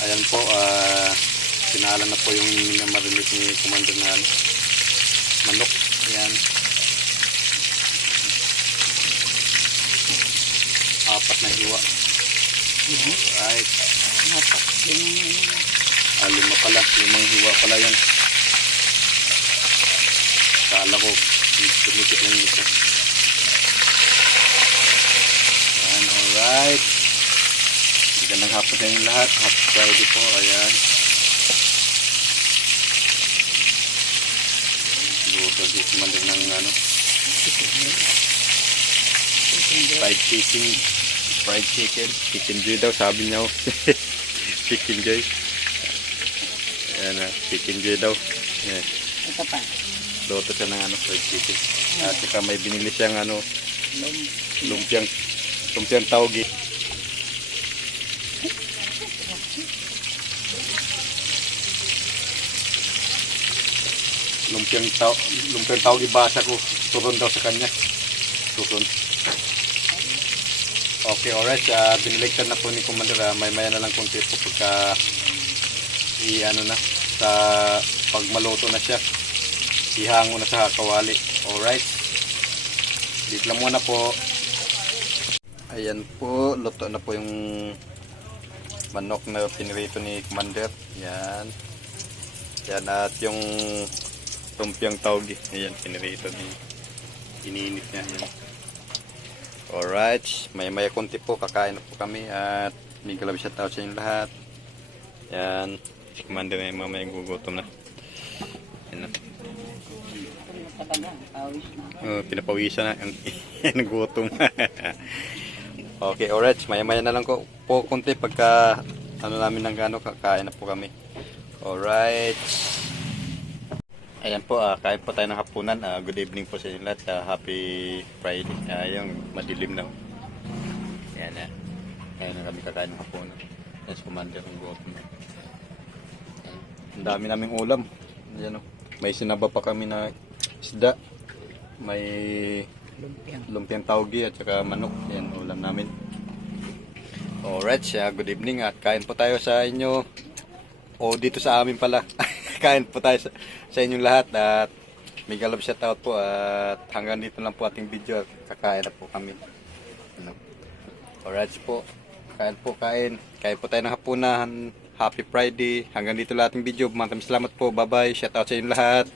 Ayan po, sinala na po yung minamarinig ni Commander na manok. Ayan. 4 na hiwa. Alright. 5 pala. 5 hiwa pala yan. Kala ko, dumikit lang yung isa. Ayan, alright. Magandang hapon sa inyo lahat. Happy Friday po. Ayan. Luto si Commander ng fried chicken joy daw sabi niya. Chicken joy. Ayan na, chicken joy daw. Ayan. Ito pa. Luto siya ng fried chicken. At saka may binili siyang lumpiang taugi. Lumpiang taugi basa ko. Turon daw sa kanya. Turon. Okay, alright. Biniligtad na po ni Commander. May-maya na lang konti po pagka sa pag maluto na siya. Ihango na sa kawali. Alright. Dito lang muna po. Ayan po. Luto na po yung manok na pinirito ni Commander. Yan. Yan at yung lumpiang taugi. Ayan, pinirito ni iniinit niya. Yan. Alright, maya konti po, kakain na po kami at may galab siya tao sa inyo lahat. Yan, si Commander na yung mamaya gugutom na. Yan na. Pinapawisan na, yung gutom. Okay, alright, maya na lang po konti pagka namin ng kakain na po kami. Alright. Ayan po, kain po tayo ng hapunan. Good evening po sa inyo lahat. Happy Friday. Yung madilim na. Ayan na. Ayan na kami kakain ng hapunan. Yes, Commander ng gutom. Ang dami naming ulam. Ayan, may sinaba pa kami na isda. May lumpiang taugi at saka manok. Ayan, ulam namin. Alright, good evening at kain po tayo sa inyo. O dito sa amin pala. Kain po tayo sa inyong lahat at may galab shoutout po at hanggang dito lang po ating video at kakain na po kami. Alright po, kain po tayo ng hapunan. Happy Friday, hanggang dito lang ating video. Maraming salamat po, bye bye, shoutout sa inyong lahat.